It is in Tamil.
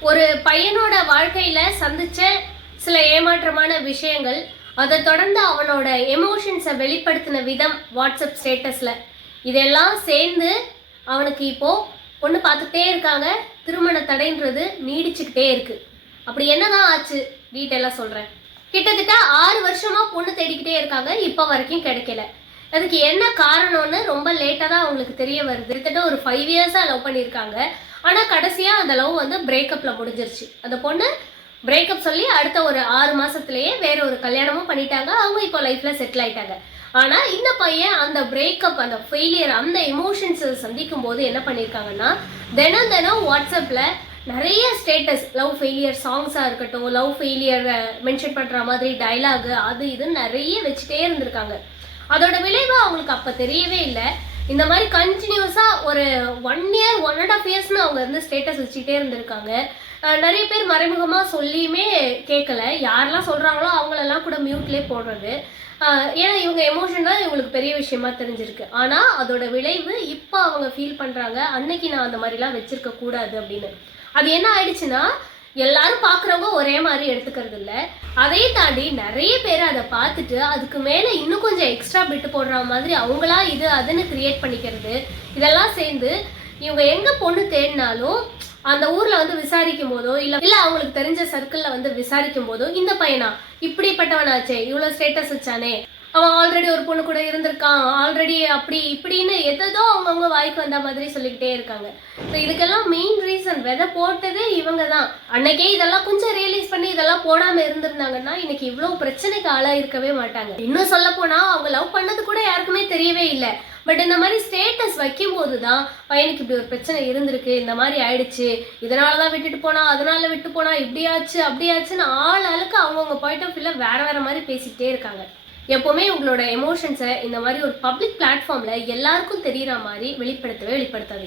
ஒரு பையனோட வாழ்க்கையில சந்திச்ச சில ஏமாற்றமான விஷயங்கள், அதை தொடர்ந்து அவனோட எமோஷன்ஸை வெளிப்படுத்தின விதம் வாட்ஸ்அப் ஸ்டேட்டஸ்ல இதெல்லாம் சேர்ந்து அவனுக்கு இப்போ பொண்ணு பார்த்துட்டே இருக்காங்க. திருமண தடைன்றது நீடிச்சுக்கிட்டே இருக்கு. அப்படி என்னதான் ஆச்சு டீட்டெயிலாக சொல்றேன். கிட்டத்தட்ட 6 வருஷமா பொண்ணு தேடிக்கிட்டே இருக்காங்க, இப்போ வரைக்கும் கிடைக்கல. அதுக்கு என்ன காரணம்னு ரொம்ப லேட்டாக தான் அவங்களுக்கு தெரிய வருது. கிட்டத்தட்ட ஒரு 5 இயர்ஸாக லவ் பண்ணியிருக்காங்க. ஆனால் கடைசியாக அந்த லவ் வந்து பிரேக்கப்பில் முடிஞ்சிருச்சு. அந்த பொண்ணு பிரேக்கப் சொல்லி அடுத்த ஒரு 6 மாதத்துலேயே வேற ஒரு கல்யாணமும் பண்ணிட்டாங்க. அவங்க இப்போ லைஃப்பில் செட்டில் ஆயிட்டாங்க. ஆனால் இந்த பையன் அந்த பிரேக்கப், அந்த ஃபெயிலியர், அந்த எமோஷன்ஸை சந்திக்கும் போது என்ன பண்ணியிருக்காங்கன்னா, தினம் தினம் வாட்ஸ்அப்பில் நிறைய ஸ்டேட்டஸ், லவ் ஃபெயிலியர் சாங்ஸாக இருக்கட்டும், லவ் ஃபெயிலியர் மென்ஷன் பண்ணுற மாதிரி டைலாகு, அது இதுன்னு நிறைய வச்சுட்டே இருந்திருக்காங்க. அதோட விளைவு அவங்களுக்கு அப்போ தெரியவே இல்லை. இந்த மாதிரி கண்டினியூஸாக ஒரு 1 இயர் 1.5 இயர்ஸ்னு அவங்க வந்து ஸ்டேட்டஸ் வச்சுக்கிட்டே இருந்திருக்காங்க. நிறைய பேர் மறைமுகமாக சொல்லியுமே கேட்கல. யாரெல்லாம் சொல்கிறாங்களோ அவங்களெல்லாம் கூட மியூட்லேயே போடுறது. ஏன்னா இவங்க எமோஷன் தான் இவங்களுக்கு பெரிய விஷயமா தெரிஞ்சிருக்கு. ஆனால் அதோட விளைவு இப்போ அவங்க ஃபீல் பண்ணுறாங்க, அன்னைக்கு நான் அந்த மாதிரிலாம் வச்சிருக்க கூடாது அப்படின்னு. அது என்ன ஆயிடுச்சுன்னா, எல்லாரும் பார்க்குறவங்க ஒரே மாதிரி எடுத்துக்கிறது இல்லை. அதையும் தாண்டி நிறைய பேர் அதை பார்த்துட்டு அதுக்கு மேலே இன்னும் கொஞ்சம் எக்ஸ்ட்ரா பிட்டு போடுற மாதிரி அவங்களா இது அதுன்னு கிரியேட் பண்ணிக்கிறது. இதெல்லாம் சேர்ந்து இவங்க எங்கே பொண்ணு தேடினாலும் அந்த ஊரில் வந்து விசாரிக்கும் போதோ இல்லை அவங்களுக்கு தெரிஞ்ச சர்க்கிளில் வந்து விசாரிக்கும் போதோ, இந்த பையனா இப்படிப்பட்டவனாச்சே, இவ்வளோ ஸ்டேட்டஸ் வச்சானே, அவன் ஆல்ரெடி ஒரு பொண்ணு கூட இருந்திருக்கான், ஆல்ரெடி அப்படி இப்படின்னு எதோ அவங்கவுங்க வாய்க்கு வந்த மாதிரி சொல்லிக்கிட்டே இருக்காங்க. ஸோ இதுக்கெல்லாம் மெயின் ரீசன் விதை போட்டதே இவங்க தான். அன்னைக்கே இதெல்லாம் கொஞ்சம் ரியலைஸ் பண்ணி இதெல்லாம் போடாமல் இருந்திருந்தாங்கன்னா இன்னைக்கு இவ்வளோ பிரச்சனைக்கு ஆளாக இருக்கவே மாட்டாங்க. இன்னும் சொல்ல போனால் அவங்க லவ் பண்ணது கூட யாருக்குமே தெரியவே இல்லை. பட் இந்த மாதிரி ஸ்டேட்டஸ் வைக்கும் போது தான் பையனுக்கு இப்படி ஒரு பிரச்சனை இருந்திருக்கு, இந்த மாதிரி ஆயிடுச்சு, இதனால தான் விட்டுட்டு போனா, அதனால விட்டு போனா, இப்படியாச்சு அப்படியாச்சுன்னு ஆளுக்கு அவங்கவுங்க பாயிண்ட் ஆஃப் வியூல வேற வேற மாதிரி பேசிக்கிட்டே இருக்காங்க. எப்போவுமே உங்களோட எமோஷன்ஸை இந்த மாதிரி ஒரு பப்ளிக் பிளாட்ஃபார்மில் எல்லாருக்கும் தெரிகிற மாதிரி வெளிப்படுத்தவே வெளிப்படுத்தாது.